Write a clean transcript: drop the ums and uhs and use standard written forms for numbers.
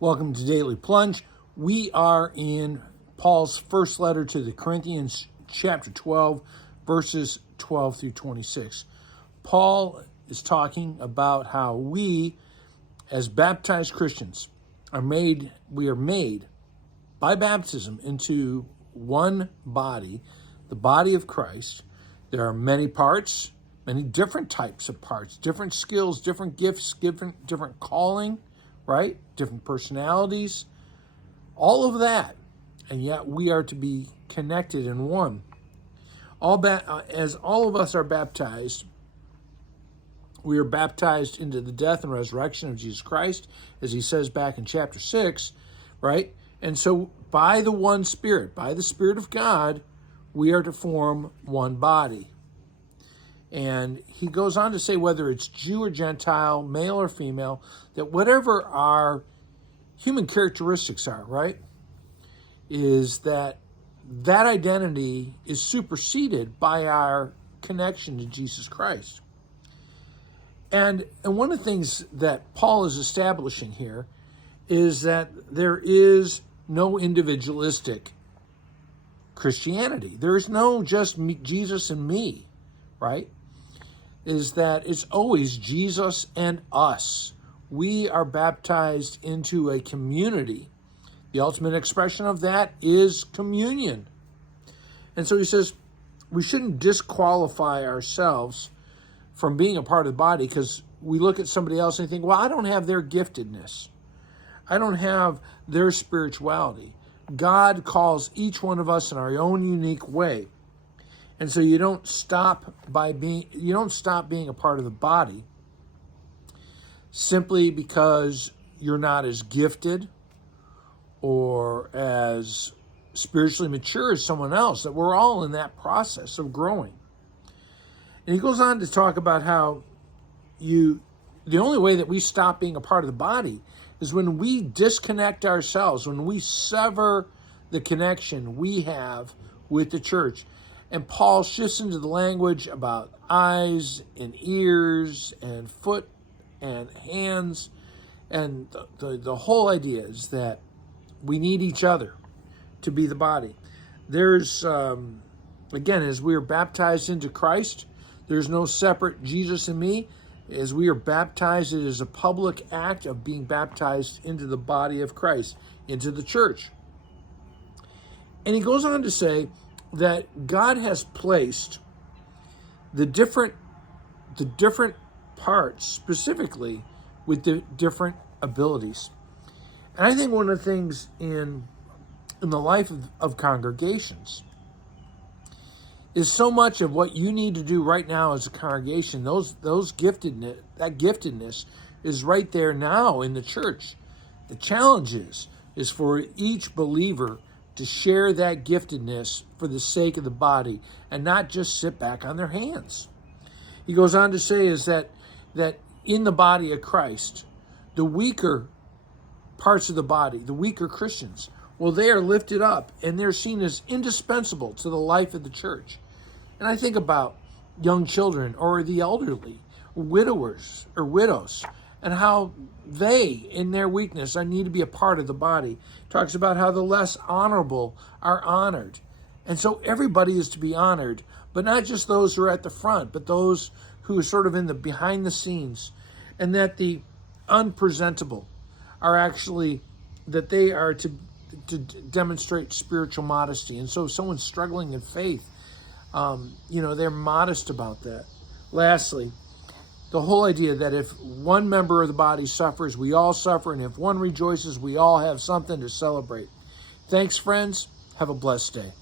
Welcome to Daily Plunge. We are in Paul's first letter to the Corinthians, chapter 12, verses 12 through 26. Paul is talking about how we, as baptized Christians, we are made by baptism into one body, the body of Christ. There are many parts, many different types of parts, different skills, different gifts, different calling, right? Different personalities, all of that. And yet we are to be connected in one. As all of us are baptized, we are baptized into the death and resurrection of Jesus Christ, as he says back in chapter 6, right? And so by the one Spirit, by the Spirit of God, we are to form one body. And he goes on to say, whether it's Jew or Gentile, male or female, that whatever our human characteristics are, right, is that identity is superseded by our connection to Jesus Christ. And one of the things that Paul is establishing here is that there is no individualistic Christianity. There is no just Jesus and me, right? Is that it's always Jesus and us. We are baptized into a community. The ultimate expression of that is communion. And so he says we shouldn't disqualify ourselves from being a part of the body because we look at somebody else and think, well, I don't have their giftedness. I don't have their spirituality. God calls each one of us in our own unique way. And so you don't stop being a part of the body simply because you're not as gifted or as spiritually mature as someone else, that we're all in that process of growing. And he goes on to talk about how the only way that we stop being a part of the body is when we disconnect ourselves, when we sever the connection we have with the church. And Paul shifts into the language about eyes and ears and foot and hands. And the whole idea is that we need each other to be the body. There's, again, as we are baptized into Christ, there's no separate Jesus and me. As we are baptized, it is a public act of being baptized into the body of Christ, into the church. And he goes on to say that God has placed the different parts specifically with the different abilities. And I think one of the things in the life of congregations is so much of what you need to do right now as a congregation, that giftedness is right there now in the church. The challenge is for each believer to share that giftedness for the sake of the body and not just sit back on their hands. He goes on to say is that in the body of Christ, the weaker parts of the body, the weaker Christians, well, they are lifted up and they're seen as indispensable to the life of the church. And I think about young children or the elderly, widowers or widows, and how they, in their weakness, need to be a part of the body. Talks about how the less honorable are honored. And so everybody is to be honored, but not just those who are at the front, but those who are sort of in the behind the scenes. And that the unpresentable are actually, that they are to demonstrate spiritual modesty. And so if someone's struggling in faith, they're modest about that. Lastly, the whole idea that if one member of the body suffers, we all suffer, and if one rejoices, we all have something to celebrate. Thanks, friends. Have a blessed day.